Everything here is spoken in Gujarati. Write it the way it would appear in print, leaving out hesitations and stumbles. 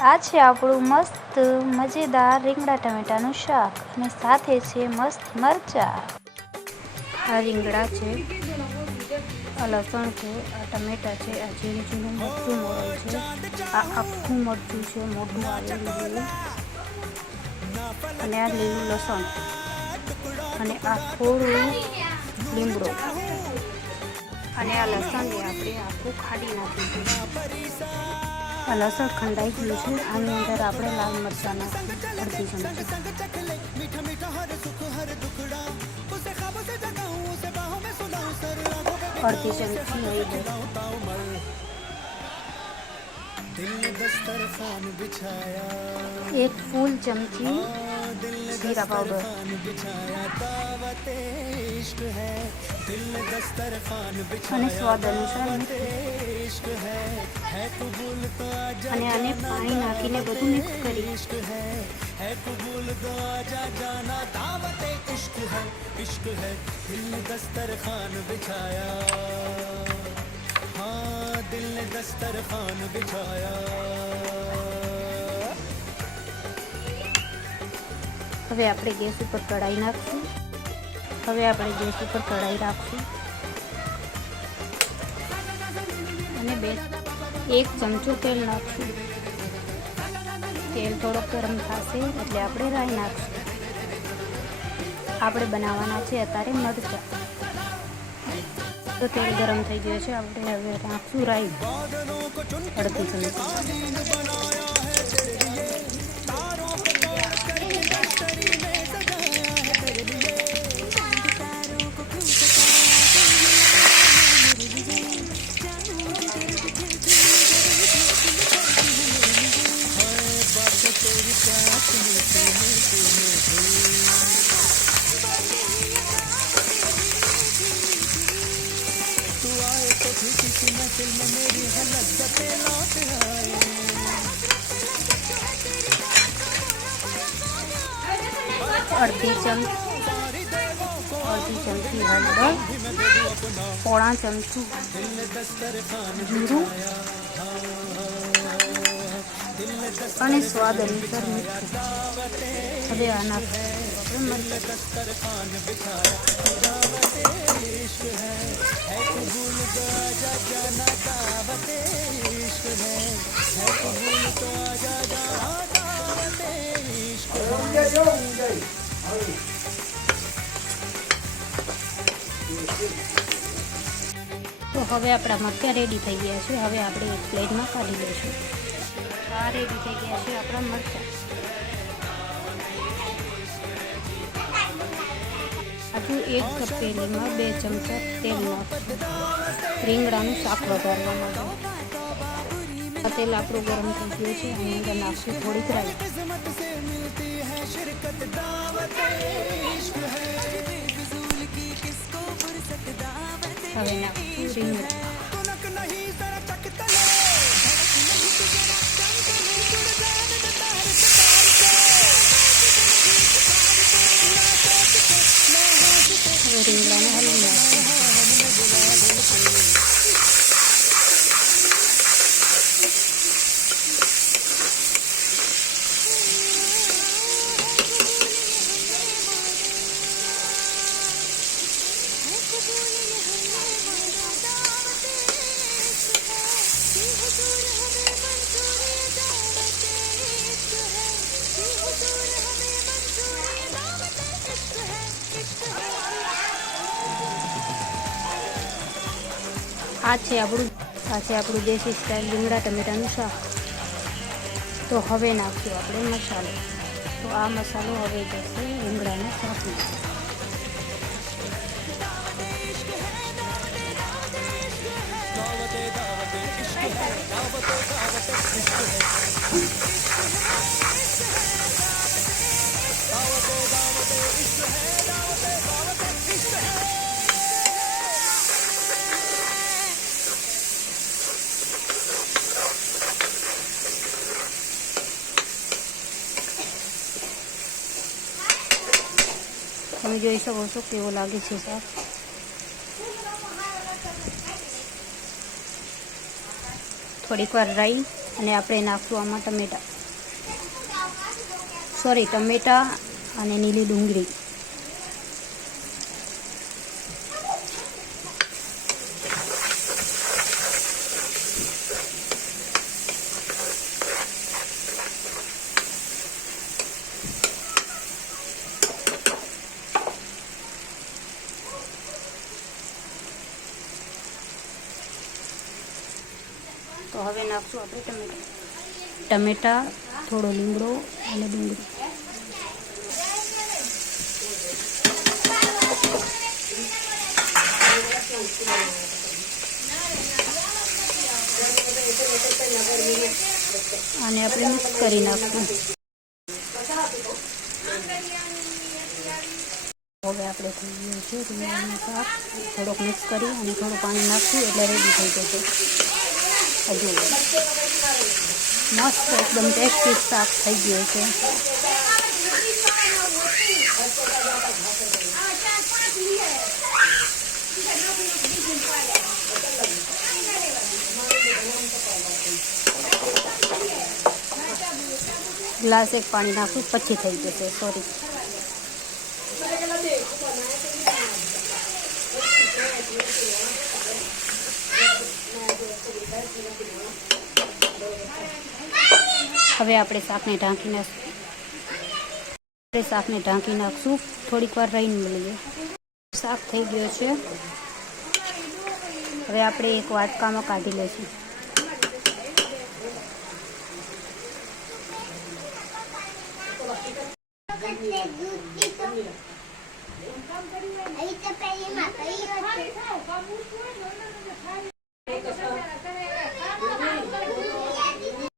આ છે આપણું મસ્ત મજેદાર રીંગણા ટમેટાનું શાક અને સાથે છે મસ્ત મરચાં. આ રીંગણા છે, આ લસણ છે, આ ટમેટા છે, આ ઝીણું ઝીણું મરચું મોળું છે, આ આખું મરચું છે મોઢું આવેલું લીલું, અને આ લીલું લસણ, અને આ થોડું લીમડો, અને આ લસણને આપણે આખું ખાડી નાખીશું. આ લસણ ખંડાઈ ગયું છે. આની અંદર આપણે લાલ મરચાં નાખીશું અડધી ચમચી. અડધી ચમચી હળદર, એક ફૂલ ચમચી જીરા પાવડર, અને સ્વાદ અનુસાર મીઠું, અને આને પાણી નાખીને બધું મિક્સ કરી. હવે આપણે ગેસ ઉપર કઢાઈ નાખશું. રાખશું અને એક ચમચો તેલ નાખશું. તેલ થોડોક ગરમ થશે એટલે આપણે રાઈ નાખશું. આપણે બનાવવાના છે અત્યારે મરચાં. તો તેલ ગરમ થઈ ગયું છે. આપણે હવે નાખશું રાઈ અડધી ચમચી. અડધી ચમચી હળદર, પોણા ચમચું જીરું, અને સ્વાદ અનુસાર મીઠું. હવે આ નાખીશું તો હવે આપણા મરચાં રેડી થઈ ગયા છે. હવે આપણે એક પ્લેટમાં કાઢી લઈશું. આ રેડી થઈ ગયા છે આપણા મરચાં. હજુ એક તપેલીમાં 2 ચમચા તેલ નાખશું રીંગણાનું શાક વઘારવા માટે. આ તેલ આપણું ગરમ થઈ ગયું છે. આની અંદર નાખશું થોડીક રાઈ. હવે નાખશું રીંગણા. રીંગણાને હલાવી નાખશું. આ છે આપણું દેશી સ્ટાઇલ રીંગણા ટમેટાનું શાક. તો હવે નાખશું આપણે મસાલો. તો આ મસાલો હવે જશે રીંગણાના શાકમાં. તમે જોઈ શકો છો કેવો લાગે છે શાક. થોડીક વાર રાઈ અને આપણે નાખશું આમાં ટમેટા અને લીલી ડુંગળી. તો હવે નાખશું આપણે ટમેટા, થોડો લીમડો અને ડુંગળી. અને આપણે મિક્સ કરી નાખશું. હવે આપણે થઈ ગયું છે રીંગણાનું શાક. થોડોક મિક્સ કરી અને થોડું પાણી નાખશું એટલે રેડી થઈ જશે. હજુ મસ્ત એકદમ ટેસ્ટી શાક થઈ ગયું છે. ગ્લાસ એક પાણી નાખું પછી થઈ જશે. સોરી. હવે આપણે શાકને ઢાંકી નાખશું. થોડીક વાર રહીને મળીએ. શાક થઈ ગયો છે. હવે આપણે એક વાટકામાં કાઢી લઈશું.